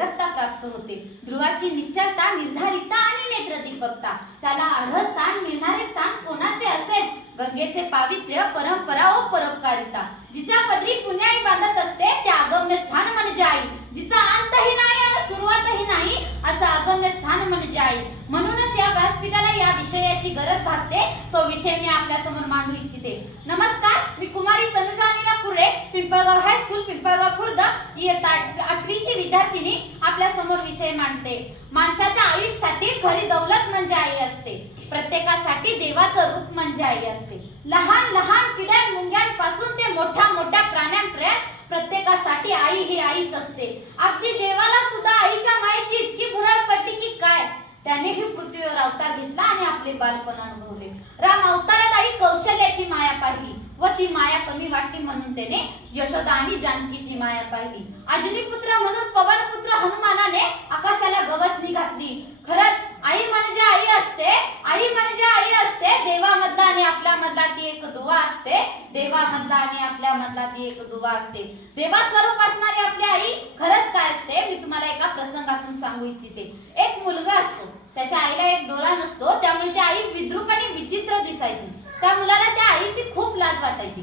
वेगकता प्राप्त होते. ध्रुवाची निश्चलता, निर्धारितता आणि नेत्रदीपकता. त्याला आढळ स्थान, मिळणारे स्थान कोणाचे असेल? गंगेचे पावित्र्य, परंपरा व परोपकारिता. जिच्या पदरी पुण्याई बांधत असते ते अगम्य स्थान म्हणजे आई. जिचा अंतही नाही आणि सुरुवातही नाही असं अगम्य स्थान म्हणजे आई. म्हणूनच या व्यासपीठाला या विषयाची गरज भासते. तो विषय मी आपल्या समोर मांडू इच्छिते. नमस्कार, मी कुमारी तनुजा अनिला कुर्डे, पिंपळगाव हायस्कूल, पिंपळगाव खुर्द, इयत्ता 8वीची विद्यार्थिनी आपल्या समोर विषय मांडते. माणसाच्या आयुष्यातील खरी दौलत म्हणजे आई असते. प्रत्येकासाठी देवाचं रूप म्हणजे आई असते. लहान लहान किड्या मुंग्यांपासून ते मोठ्या मोठ्या प्राण्यांपर्यंत प्रत्येकासाठी आई ही आईच असते. अगदी देवाला सुद्धा आईच्या मायेची इतकी भुरळ पडली की काय, त्याने ही पृथ्वीवर अवतार घेतला आणि आपले बालपण अनुभवले. राम अवतारात आई कौशल्याची माया पाहिली व ती माया कमी वाटली म्हणून त्याने यशोदा आणि जानकीची माया पाहिली. अजनी पुत्र म्हणून पवन पुत्र हनुमानाने आकाशाला गवसणी घातली. खरंच आई म्हणजे आई असते. आई म्हणजे आई असते. देवामधला आणि आपल्यामधला ती एक दुवा असते. देवामधला आणि आपल्यामधला ती एक दुवा असते. देवा स्वरूप असणारी आपली आई खरंच काय असते मी तुम्हाला एका प्रसंगातून सांगू इच्छिते. एक मुलगा असतो, त्याच्या आईला एक डोळा नसतो, त्यामुळे ती आई विद्रूप आणि विचित्र दिसायची. त्या मुलाला त्या आईची खूप लाज वाटायची.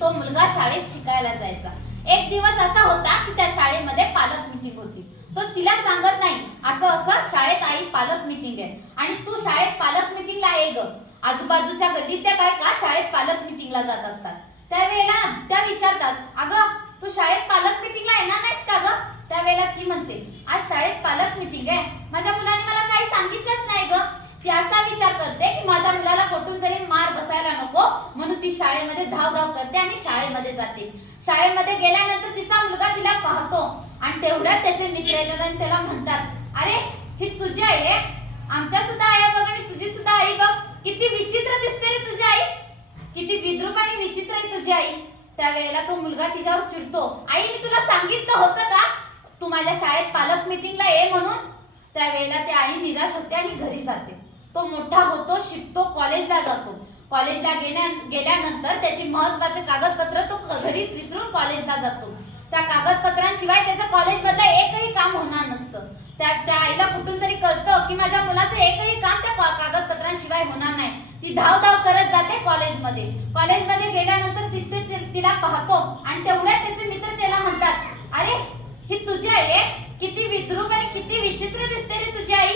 तो मुलगा शाळेत शिकायला जायचा. एक दिवस असा होता की त्या शाळेमध्ये पालक मीटिंग होती. तो तिला सांगत नाही, असं असं शाळेत आई पालक मीटिंग आहे आणि तू शाळेत पालक मीटिंगला ये ग. आजूबाजूच्या गल्लीतल्या बायका शाळेत पालक मीटिंगला जात असतात. त्यावेळेला त्या विचारतात, अगं तू शाळेत पालक मीटिंगला येणार नाहीस का ग? त्यावेळेला ती म्हणते, आज शाळेत पालक मीटिंग आहे, माझ्या मुलाने मला काही सांगितलंच नाही ग. ती असा विचार करते की माझ्या मुलाला कुठून तरी मार बसायला नको म्हणून ती शाळेमध्ये धाव करते आणि शाळेमध्ये जाते. शाळेमध्ये गेल्यानंतर तिचा मुलगा तिला पाहतो आणि तेवढ्यात त्याचे मित्र येतात आणि त्याला म्हणतात, अरे ही तुझी आई आहे, आमच्या सुद्धा आई बघ आणि तुझी सुद्धा आई बघ, किती विचित्र दिसते रे तुझी आई, किती विद्रूप आणि विचित्र आहे तुझी आई. त्यावेळेला तो मुलगा तिच्यावर चिडतो, आई मी तुला सांगितलं होतं का तू माझ्या शाळेत पालक मीटिंगला ये म्हणून? त्यावेळेला ती आई निराश होते आणि घरी जाते. तो मोठा होतो, शिकतो, कॉलेजला जातो. कॉलेजला गेल्यानंतर त्याची महत्त्वाचे कागदपत्र तो घरीच विसरून कॉलेजला जातो. त्या कागदपत्रांशिवाय त्याचं कॉलेजमधलं एकही काम होणार नसतं. त्या आईला कुठून तरी कळतं की माझ्या मुलाचं एकही काम त्या कागदपत्रांशिवाय होणार नाही. ती धाव करत जाते कॉलेजमध्ये. कॉलेजमध्ये गेल्यानंतर तिथे तिला पाहतो आणि तेवढ्यात त्याचे मित्र त्याला म्हणतात, अरे ही तुझी आई आहे, किती विद्रूप आणि किती विचित्र दिसते रे तुझी आई,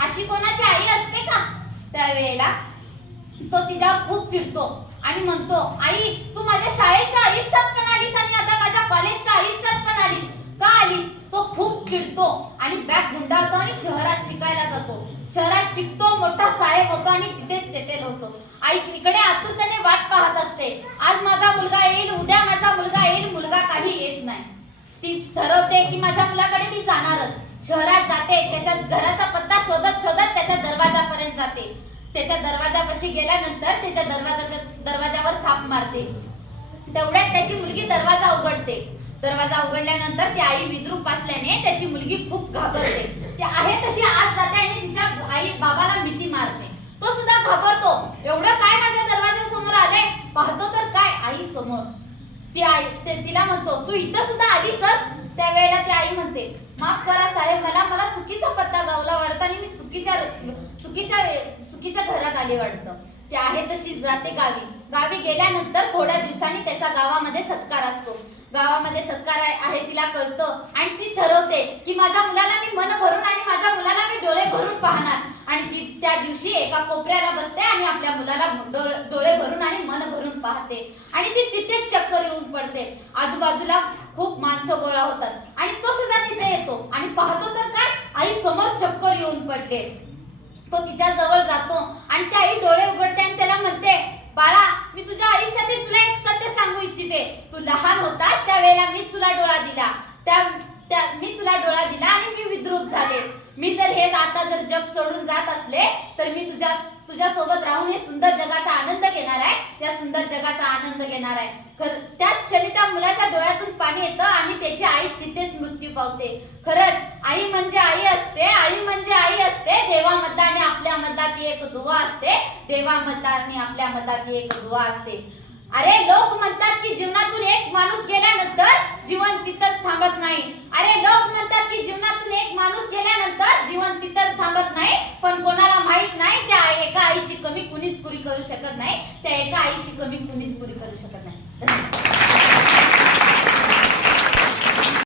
अशी कोणाची आई असते का? त्यावेळेला तो तिच्यावर खूप चिडतो आणि म्हणतो, आई तू माझ्या शाळेच्या आयुष्यात पण आलीस आणि आता माझ्या कॉलेजच्या आयुष्यात पण आलीस, का आलीस? तो खूप चिडतो आणि बॅग गुंडाळतो आणि शहरात शिकायला जातो. शहरात शिकतो, मोठा साहेब होतो आणि तिथेच सेटल होतो. आई इकडे आतुरतेने वाट पाहत असते, आज माझा मुलगा येईल, उद्या माझा मुलगा येईल. मुलगा काही येत नाही. ती ठरवते की माझ्या मुलाकडे मी जाणारच. शहरात जाते, त्याच्या घराचा पत्ता शोधत शोधत त्याच्या दरवाजापर्यंत जाते. त्याच्या दरवाजापाशी गेल्यानंतर त्याच्या दरवाजावर थाप मारते. तेवढ्यात त्याची मुलगी दरवाजा उघडते. दरवाजा उघडल्यानंतर ती आई विद्रूप असल्याने त्याची मुलगी खूप घाबरते. ती आहे तशी आत जाते आणि तिच्या आई बाबाला मिठी मारते. तो सुद्धा घाबरतो, एवढं काय माझ्या दरवाजा समोर आले, पाहतो तर काय आई समोर. ती आई तिला म्हणतो, तू इथं सुद्धा आलीसच? त्यावेळेला ती आई म्हणते, माफ करा साहेब, मला चुकीचा पत्ता गावला वाटतं आणि मी चुकीच्या घरात आले वाटतं. ती आहे तशी जाते गावी. गावी गेल्यानंतर थोड्या दिवसांनी त्याचा गावामध्ये सत्कार असतो. गावामध्ये सत्कार आहे तिला कळतं आणि ती ठरवते की माझ्या मुलाला मी मन भरून आणि माझ्या मुलाला मी डोळे भरून पाहणार. आणि ती त्या दिवशी एका कोपऱ्याला बसते आणि आपल्या मुलाला डोळे भरून आणि मन भरून पाहते आणि ती तिथेच चक्कर येऊन पडते. आजूबाजूला खूप माणसं गोळा होतात आणि तो सुद्धा तिथे येतो आणि पाहतो तर काय, आई समोर चक्कर येऊन पडते. तो तिच्या जवळ जातो आणि ती आई डोळे उघडते आणि त्याला म्हणते, बाळा मी तुझ्या आयुष्यातील तुला एक सत्य सांगू इच्छिते. तू लहान होतास त्यावेळेला मी तुला डोळा दिला, मी तुला डोळा दिला आणि मी विद्रूप झाले. मी जर हे आता जर जग सोडून जात असले तर मी तुझ्या सोबत राहून हे सुंदर जगाचा आनंद घेणार आहे, या सुंदर जगाचा आनंद घेणार आहे. त्याच क्षणी त्या मुलाच्या डोळ्यातून पाणी येतं आणि त्याची आई तिथेच मृत्यू पावते. खरंच आई म्हणजे आई असते. आई म्हणजे आई असते. देवामधला आणि आपल्यामधला ती एक दुवा असते. देवामधला आणि आपल्यामधला ती एक दुवा असते. अरे लोक म्हणतात की जीवनातून एक माणूस गेल्यानंतर जीवन तिथंच थांबत नाही. अरे लोक म्हणतात की जीवनात कुणीच पुरी करू शकत नाही, त्या एका आईची कमी कुणीच पुरी करू शकत नाही. धन्यवाद.